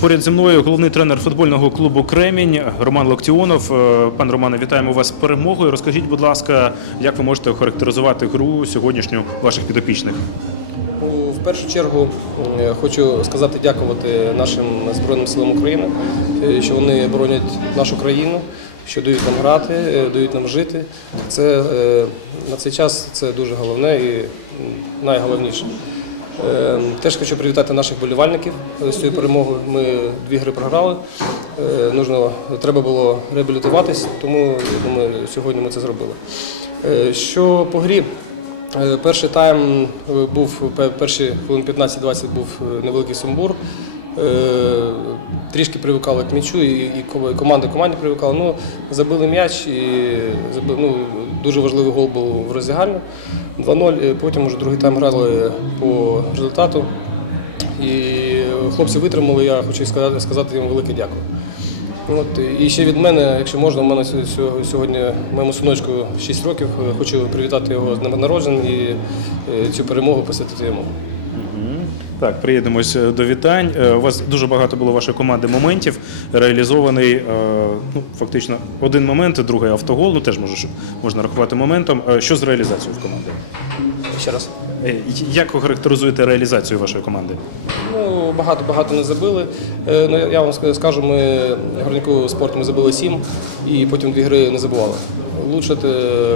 Поряд зі мною головний тренер футбольного клубу Кремінь Роман Локтіонов. Е, Пан Романе, вітаємо вас з перемогою. Розкажіть, будь ласка, як ви можете охарактеризувати гру сьогоднішню ваших підопічних? В першу чергу е, хочу сказати дякувати нашим Збройним силам України, е, що вони боронять нашу країну, що дають нам грати, дають нам жити. Це на цей час це дуже головне і найголовніше. Е, Теж хочу привітати наших болівальників з цією перемогою. Ми дві гри програли. Е, Нужно, треба було реабілітуватись, тому я думаю, сьогодні ми це зробили. Е, Що по грі? Е, Перший тайм е, був перші хвилин 15-20 був е, невеликий сумбур. Е, Трішки привикали к м'ячу, і, і ко- команда команді привикала. Ну, забили м'яч і ну, дуже важливий гол був в роздягальні. 2-0. Потім вже другий тайм грали по результату. І хлопці витримали, я хочу сказати, сказати їм велике дякую. От, і ще від мене, якщо можна, у мене сьо- сьо- сьогодні моєму синочку 6 років. е, Хочу привітати його з днем народження і е, цю перемогу посвятити йому. Так, приєднемось е, до вітань. Е, У вас дуже багато було вашої команди моментів. Реалізований е, ну, фактично один момент, другий автогол. Ну теж може, можна рахувати моментом. Що з реалізацією в команди? Ще раз. Як ви характеризуєте реалізацію вашої команди? Ну, багато багато не забили. Ну, я- вам скажу, ми горняку спорту ми забили 7 і потім дві гри не забували. Лучше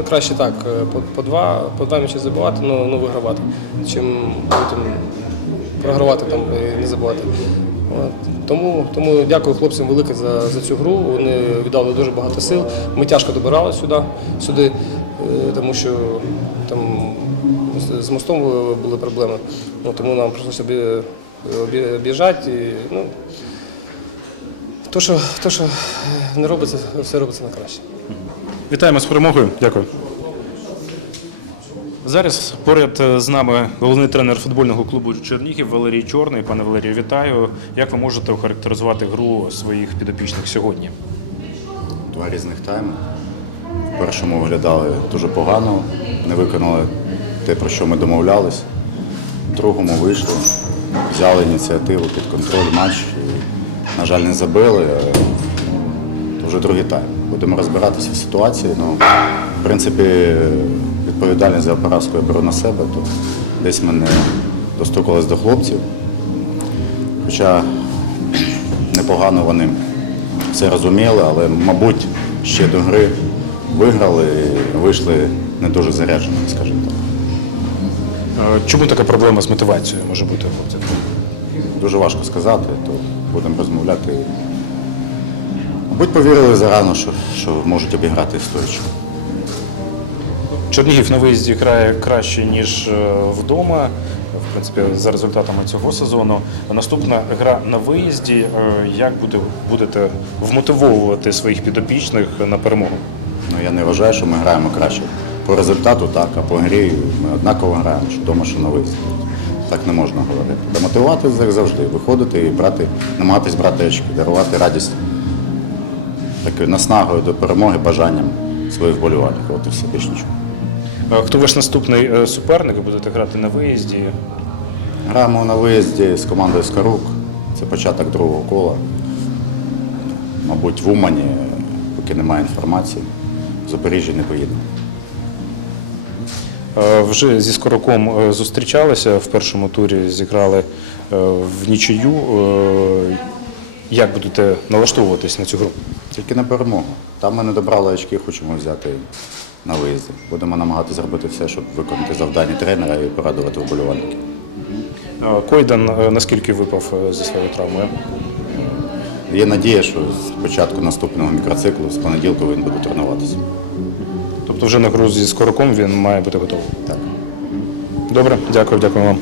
краще так, по, по два, по два м'ячі забивати, ну, ну вигравати, чим потім програвати там і не забувати. Тому, тому дякую хлопцям велике за, за цю гру. Вони віддали дуже багато сил. Ми тяжко добирали сюди, сюди, е, тому що там з- мостом були проблеми. Ну, тому нам прийшлося об'їжджати. Ну, то, що, то, що не робиться, все робиться на краще. Вітаємо з перемогою. Дякую. Зараз поряд е, з нами головний тренер футбольного клубу Чернігів Валерій Чорний. Пане Валерію, вітаю. Як ви можете охарактеризувати гру своїх підопічних сьогодні? Два різних тайми. В першому виглядали дуже погано, не виконали те, про що ми домовлялись. В другому вийшли, взяли ініціативу під контроль матч. І, на жаль, не забили. Е, вже другий тайм. Будемо розбиратися в ситуації. Ну, в принципі, відповідальність за поразку я беру на себе. То десь ми не достукались до хлопців. Хоча непогано вони все розуміли, але, мабуть, ще до гри виграли і вийшли не дуже зарядженими, скажімо так. Чому така проблема з мотивацією може бути у хлопців? Дуже важко сказати, то будемо розмовляти. Мабуть, повірили зарано, що, що можуть обіграти історію. Чернігів на виїзді грає краще, ніж е, вдома. В принципі, за результатами цього сезону. Наступна гра на виїзді. Е, Як буде, будете вмотивовувати своїх підопічних на перемогу? Ну, я не вважаю, що ми граємо краще. По результату так, а по грі ми однаково граємо, що вдома, що на виїзді. Так не можна говорити. Треба мотивувати як завжди, виходити і брати, намагатись брати очки, дарувати радість такою наснагою до перемоги, бажанням своїх вболівальників. От і все більше нічого. Хто ваш наступний е, суперник? Ви Будете грати на виїзді. Граємо на виїзді з командою Скарук. Це початок другого кола. Мабуть, в Умані, поки немає інформації, в Запоріжжі не поїдемо. Вже зі Скороком е, зустрічалися в першому турі, зіграли е, в нічию. Як будете налаштовуватись на цю гру? Тільки на перемогу. Там ми не добрали очки, хочемо взяти на виїзді. Будемо намагатися зробити все, щоб виконати завдання тренера і порадувати вболівальників. Койден е, наскільки випав е, зі своєю травмою? Є надія, що з початку наступного мікроциклу, з понеділка він буде тренуватися. Тобто вже на грузі з короком він має бути готовий. Так. Добре, дякую, дякую вам.